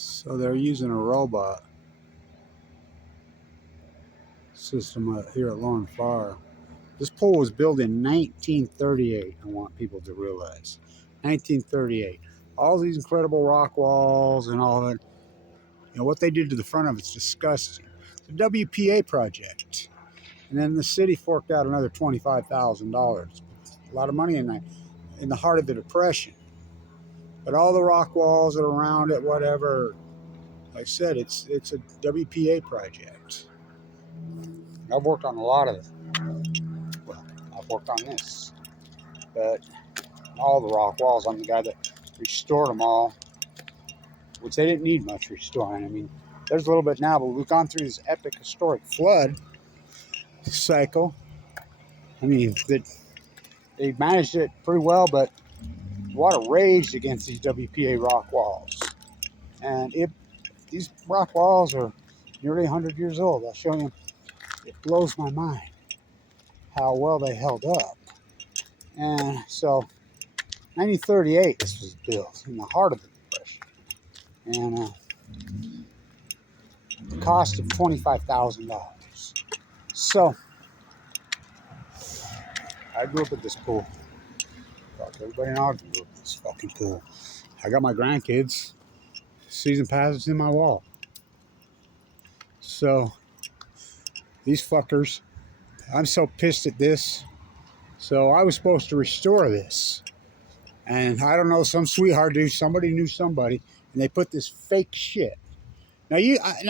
So they're using a robot system here at Lorin Farr. This pole was built in 1938. I want people to realize 1938. All these incredible rock walls and all that. You know what they did to the front of it's disgusting. The WPA project, and then the city forked out another $25,000. A lot of money in the heart of the Depression. But all the rock walls that are around it, whatever. Like I said, it's a WPA project. I've worked on a lot of it. Well, I've worked on this, but all the rock walls, I'm the guy that restored them all, which they didn't need much restoring. I mean, there's a little bit now, but we've gone through this epic historic flood cycle. I mean, they managed it pretty well, but water raged against these WPA rock walls. And these rock walls are nearly 100 years old. I'll show you. It blows my mind how well they held up. And so, 1938, this was built in the heart of the Depression. And the cost of $25,000. So, I grew up at this pool. Everybody in Ogden grew up at this fucking pool. I got my grandkids season passes in my wall. So, these fuckers, I'm so pissed at this. So I was supposed to restore this. And I don't know, some sweetheart dude, somebody knew somebody, and they put this fake shit. Now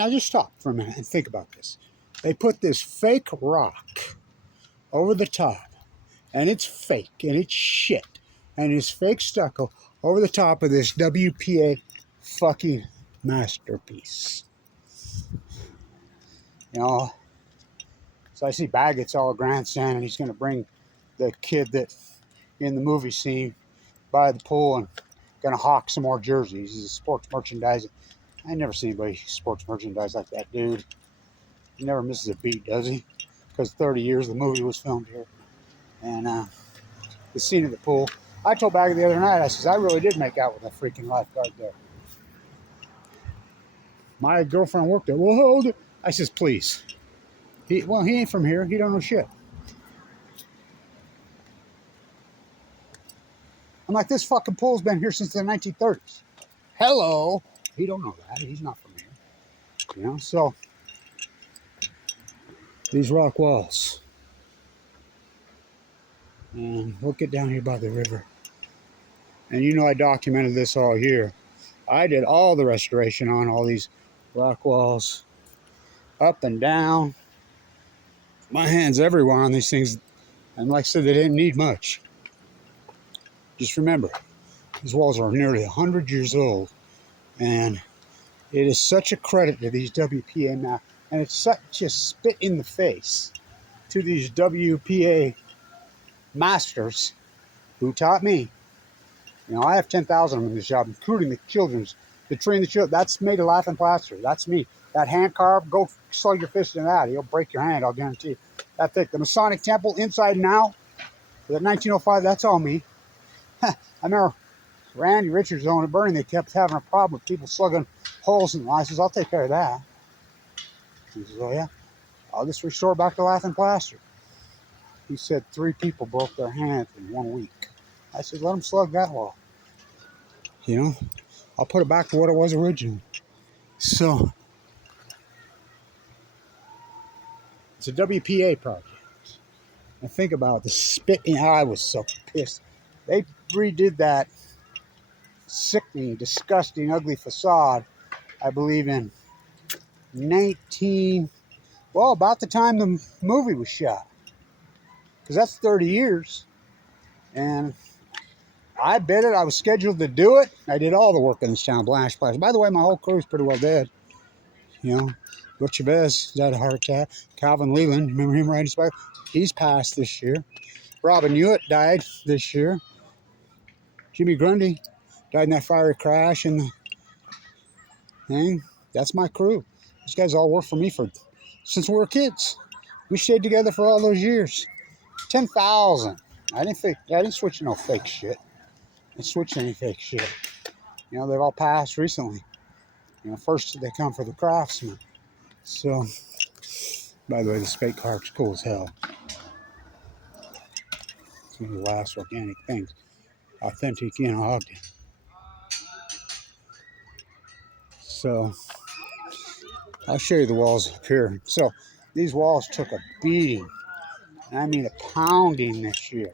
just stop for a minute and think about this. They put this fake rock over the top, and it's fake, and it's shit, and it's fake stucco over the top of this WPA fucking masterpiece. You know, so I see Baggett's all grandstand, and he's going to bring the kid that in the movie scene by the pool and going to hawk some more jerseys. He's a sports merchandiser. I never seen anybody sports merchandise like that dude. He never misses a beat, does he? Because 30 years the movie was filmed here. And the scene at the pool. I told Baggett the other night, I says, I really did make out with a freaking lifeguard there. My girlfriend worked there. Well, hold it. I says, please. He ain't from here. He don't know shit. I'm like, this fucking pool's been here since the 1930s. Hello. He don't know that. He's not from here. You know, so these rock walls. And we'll get down here by the river. And you know I documented this all year. I did all the restoration on all these rock walls. Up and down. My hands everywhere on these things. And like I said, they didn't need much. Just remember, these walls are nearly 100 years old. And it is such a credit to these WPA now. And it's such a spit in the face to these WPA masters who taught me. You know, I have 10,000 of them in this job, including the children's. The tree and the children, that's made of laughing plaster. That's me. That hand carved, go slug your fist in that. You'll break your hand, I'll guarantee you. That thick. The Masonic Temple, inside and out, that 1905, that's all me. I remember Randy Richards owned it burning. They kept having a problem with people slugging holes in them. I says, I'll take care of that. He says, oh yeah, I'll just restore back to laughing plaster. He said 3 people broke their hands in 1 week. I said, let them slug that wall. You know, I'll put it back to what it was originally. So, it's a WPA project. And think about the spitting. I was so pissed. They redid that sickening, disgusting, ugly facade, I believe in about the time the movie was shot. Because that's 30 years. And I bid it. I was scheduled to do it. I did all the work in this town, Blanch. By the way, my whole crew's pretty well dead. You know, Butch Chavez died of a heart attack. Calvin Leland, remember him riding his bike? He's passed this year. Robin Hewitt died this year. Jimmy Grundy died in that fiery crash in the thing. That's my crew. These guys all worked for me since we were kids. We stayed together for all those years. 10,000. I didn't switch no fake shit. I didn't switch any fake shit. You know, they've all passed recently. You know, first they come for the craftsman. So, by the way, the spade cart's cool as hell. It's one of the last organic things. Authentic in Ogden. So, I'll show you the walls up here. So, these walls took a beating. I mean, a pounding this year.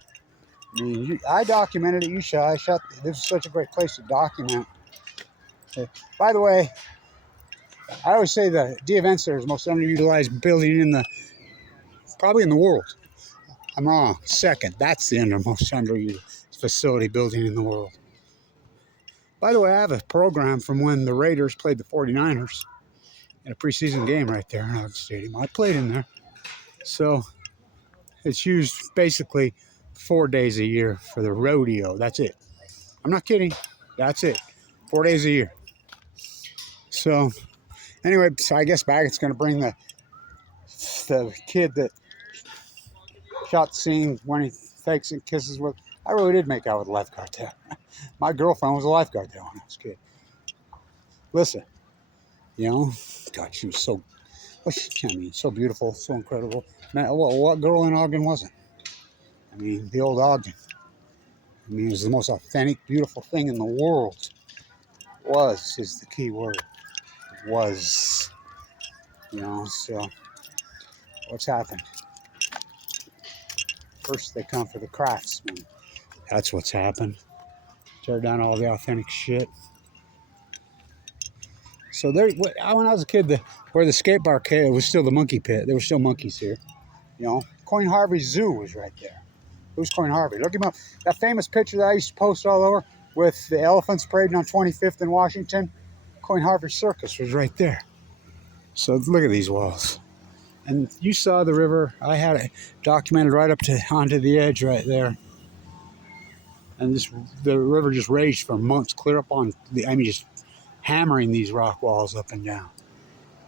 I mean, I documented it. You shot. I shot. This is such a great place to document. By the way, I always say the D Event Center is the most underutilized building in the, probably in the world. I'm wrong. Second. That's the most underutilized facility building in the world. By the way, I have a program from when the Raiders played the 49ers in a preseason game right there in Ogden Stadium. I played in there. So it's used basically 4 days a year for the rodeo. That's it. I'm not kidding. That's it. 4 days a year. So anyway, so I guess Baggett's going to bring the kid that shot the scene when he fakes and kisses with. I really did make out with a lifeguard there. My girlfriend was a lifeguard there when I was a kid. Listen, you know, God, she was so, I mean, so beautiful, so incredible. Man, what girl in Ogden wasn't? I mean, the old Ogden. I mean, it was the most authentic, beautiful thing in the world. Was is the key word. Was. You know, so what's happened? First they come for the craftsman. That's what's happened. Tear down all the authentic shit. So there, when I was a kid, where the skate park it was still the monkey pit. There were still monkeys here. You know, Coin Harvey Zoo was right there. Who's Coin Harvey? Look him up. That famous picture that I used to post all over with the elephants parading on 25th in Washington. Coin Harvey Circus was right there. So look at these walls. And you saw the river. I had it documented right up to onto the edge right there. And the river just raged for months, clear up on the, I mean, just hammering these rock walls up and down.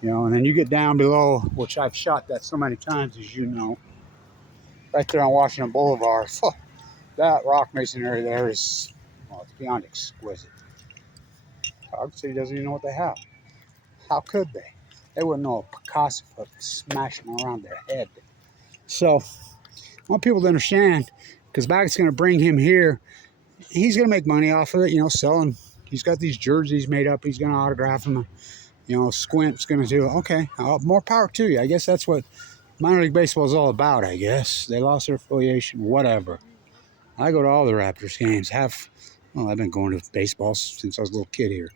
You know, and then you get down below, which I've shot that so many times, as you know, right there on Washington Boulevard. Oh, that rock masonry there is, well, it's beyond exquisite. Ogden City doesn't even know what they have. How could they? They wouldn't know a Picasso would smash them around their head. So, I want people to understand, because Baggett's going to bring him here. He's going to make money off of it, you know, selling. He's got these jerseys made up. He's going to autograph them. You know, Squint's going to do, okay, more power to you. I guess that's what minor league baseball is all about, I guess. They lost their affiliation, whatever. I go to all the Raptors games. I've been going to baseball since I was a little kid here.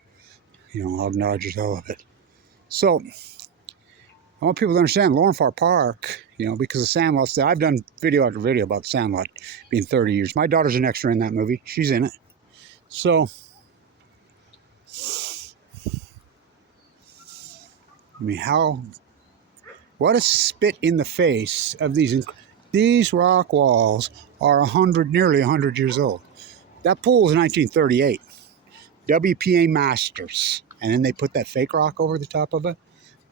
You know, Ogden Dodgers, all of it. So, I want people to understand Lorin Farr Park, you know, because of Sandlot. I've done video after video about the Sandlot being 30 years. My daughter's an extra in that movie. She's in it. So, I mean, what a spit in the face of these rock walls are nearly 100 years old. That pool is 1938. WPA Masters. And then they put that fake rock over the top of it.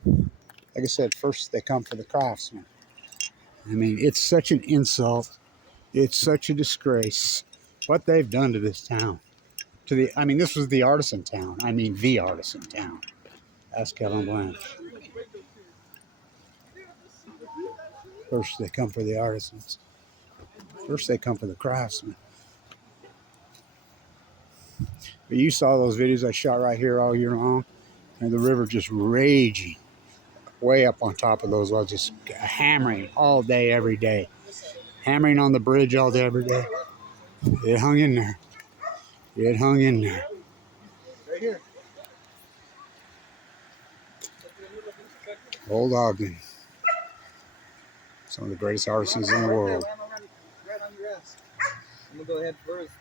Like I said, first they come for the craftsman. I mean, it's such an insult. It's such a disgrace. What they've done to this town. I mean, this was the artisan town. I mean, the artisan town. Ask Kevin Blanch. First they come for the artisans. First they come for the craftsmen. But you saw those videos I shot right here all year long. And the river just raging. Way up on top of those walls, just hammering all day, every day. Hammering on the bridge all day, every day. It hung in there. It hung in there. Right here. Old Ogden. Some of the greatest artisans in the world. Right on your ass. I'm gonna go ahead first.